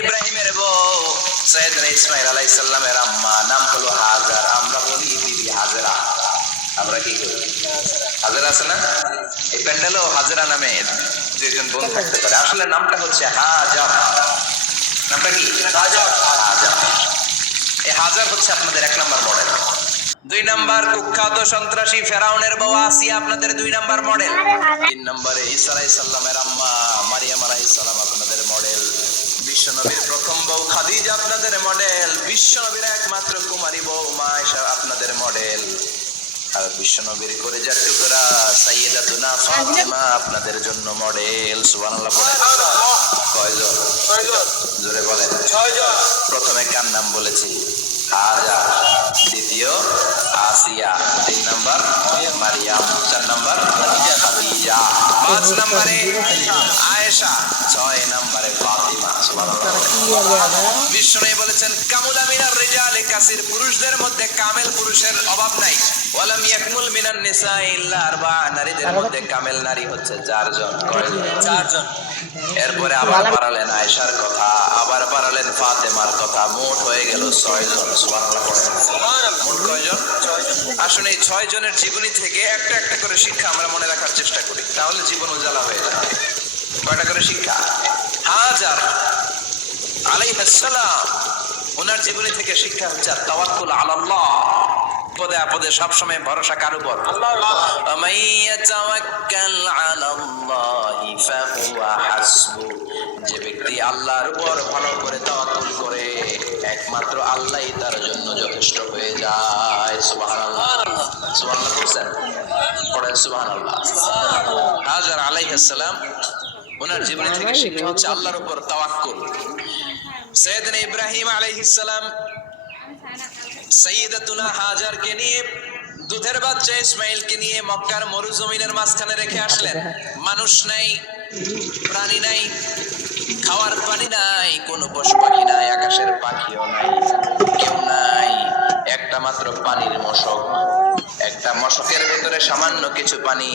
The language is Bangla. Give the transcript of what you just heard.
ইব্রাহিমের বউ সাইয়েদনা ইসমাঈল আলাইহিস সালামের আম্মা নাম হলো হাজার। আমরা বলি বিবি হাজেরা। আমরা কি করি? হাজেরা আছে না? এই প্যান্ডেলেও হাজেরা নামে দুইজন বোন থাকতে পারে। আসলে নামটা হচ্ছে হাজার। নামটা কি? হাজার। হাজার। এই হাজার হচ্ছে আপনাদের 1 নাম্বার মডেল। 2 নাম্বার কুখ্যাত সন্ত্রাসী ফেরাউনের বউ আসিয়া আপনাদের 2 নাম্বার মডেল। 3 নম্বরে ঈসা আলাইহিস সালামের আম্মা মারিয়াম আলাইহিস সালাম আপনাদের মডেল। বিশ্বনবীর প্রথম বউ খাদিজা আপনাদের মডেল। বিশ্বনবীর একমাত্র কুমারী বউ মা আয়েশা আপনাদের মডেল। আর বিশ্বনবীর কলিজার টুকরা সাইয়্যিদাতুনা ফাতিমা আপনাদের জন্য মডেল। সুবহানাল্লাহ পড়েন। কয়জন? 6 জন। জোরে বলেন। 6 জন। প্রথমে কার নাম বলেছি? হাজার। দ্বিতীয় আসিয়া। 3 নাম্বার মারিয়াম। 4 নাম্বার খাদিজা। 5 নম্বরে আয়েশা। 6 নম্বরে ফাতিমা। সুবহানাল্লাহ। বিশ্বনবী বলেছেন কামুলা মিনার রিজালি কাসির, পুরুষদের মধ্যে কামেল পুরুষের অভাব নাই। ওয়ালাম ইয়াকমুল মিনান নিসা ইল্লা আরবা, নারীদের মধ্যে কামেল নারী হচ্ছে 4 জন। কয়জন? 4 জন। এরপরে আবার বাড়ালেন আয়েশার কথা, আবার বাড়ালেন ফাতেমার কথা, মোট হয়ে গেল 6 জন। সুবহানাল্লাহ পড়েন। মোট কয়জন? 6 জন। আসলে এই 6 জনের জীবনী থেকে একটা একটা করে শিক্ষা আমরা মনে রাখার চেষ্টা করি, তাহলে জীবন উজালা হয়ে যাবে। কয়টা করে শিক্ষা? হাজার আলাইহিস সালাম, ওনার জীবনী থেকে শিক্ষা হচ্ছে তাওয়াক্কুল আলাল্লাহ, পদে আপদে সবসময় ভরসা কার উপর? আল্লাহর। মাইয়া তাওয়াক্কাল আলাল্লাহি ফাহুয়া হাসবু, যে ব্যক্তি আল্লাহর উপর ভালো করে তাওয়াক্কুল করে একমাত্র আল্লাহই তার জন্য যথেষ্ট হয়ে যায়। সুবহানাল্লাহ। সুবহানাল্লাহ বলছেন? পড়েন সুবহানাল্লাহ। হাজার আলাইহিস সালাম, ওনার জীবনী থেকে শিক্ষা হচ্ছে আল্লাহর উপর তাওয়াক্কুল। সাইয়েদনা ইব্রাহিম আলাইহিস সালাম সাইয়্যিদাতুনা হাজারকে নিয়ে, দুধের বাচ্চা ইসমাইলকে নিয়ে মক্কার মরুজমিনের মাঝখানে রেখে আসলেন। মানুষ নাই, প্রাণী নাই, খাওয়ার পানি নাই, কোনো পশু পাখি নাই, আকাশের পাখিও নাই, কেউ নাই, একটা মাত্র পানির মশক। একটা মশকের ভেতরে সামান্য কিছু পানি।